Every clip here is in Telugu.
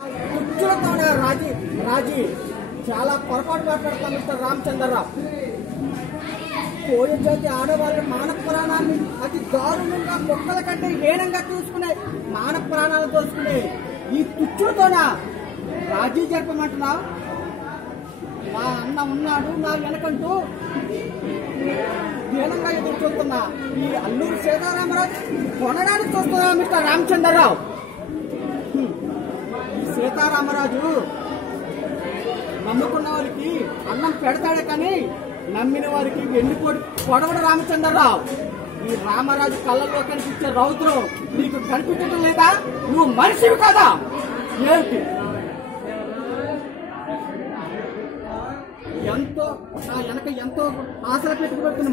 కుర్చీలతోనే రాజీ చాలా పొరపాటు మాట్లాడతాం మిస్టర్ రామచంద్రరావు. కోడి జాతి ఆడవాళ్ళ మానవ ప్రాణాన్ని అతి దారుణంగా కుక్కల కంటే హీనంగా చూసుకునే మానవ ప్రాణాలు తోసుకునే ఈ కుర్చీలతోన రాజీ జరపమంటున్నా. నా అన్న ఉన్నాడు నా వెనకంటూ హీనంగా ఎదురు చూస్తున్నా ఈ అల్లూరి సీతారామరాజు కొనడానికి చూస్తున్నా మిస్టర్ రామచంద్రరావు. సీతారామరాజు నమ్ముకున్న వారికి అన్నం పెడతాడే కానీ నమ్మిన వారికి వెన్నుపోటు పొడవడు రామచంద్రరావు. ఈ రామరాజు కళ్ళల్లో కనిపించే రౌద్రం నీకు కనిపించడం లేదా? నువ్వు మనిషివి కదా? ఏంటి ఎంతో నా వెనక ఎంతో ఆశలు పెట్టుకుపెడుతున్న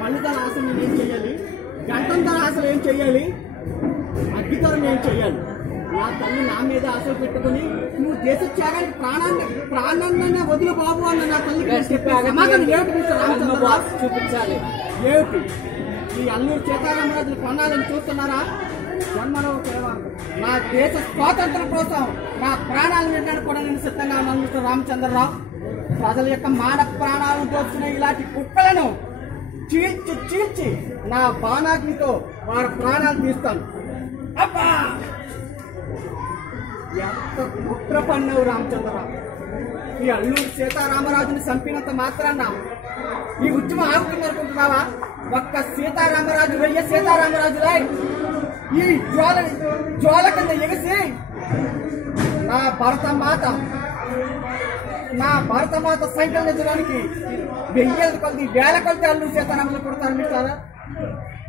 మల్లుదల ఆశ నేనేం చెయ్యాలి? గంటంతర ఆశలు ఏం చెయ్యాలి? అగ్గితరం ఏం చెయ్యాలి? నా తల్లి నా మీద ఆశలు పెట్టుకుని నువ్వు దేశ త్యాగానికి ప్రాణాన్ని వదిలి బాబు అన్న నా తల్లికి చూపించాలి. ఏమిటి ఈ అల్లూరు సీతారామరాజుని కొనాలని చూస్తున్నారా? జన్మరావు నా దేశ స్వాతంత్రం కోసం నా ప్రాణాలను వినడానికి కూడా నేను సిద్ధంగా ఉన్నాను రామచంద్రరావు. ప్రజల యొక్క మానవ ప్రాణాలను దోచుకునే ఇలాంటి కుక్కలను చీల్చి నా బాణాగ్నితో వారి ప్రాణాలు తీస్తాను. అబ్బా ఎంత కుట్ర పన్నావు రామచంద్రరావు. ఈ అల్లూరు సీతారామరాజుని చంపినంత మాత్రాన ఈ ఉద్యమం ఆగుతుంది అనుకుంటున్నావా? ఒక్క సీతారామరాజు వెయ్యి సీతారామరాజులై ఈ జ్వాల కింద ఎగిసి నా భరతమాత సంఖ్యలు నిజడానికి వెయ్యేది కొద్ది వేల కొద్ది అల్లూరు సీతారామరాజు కొడతారు.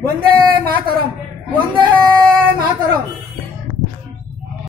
వందే మాతరం, వందే మాతరం.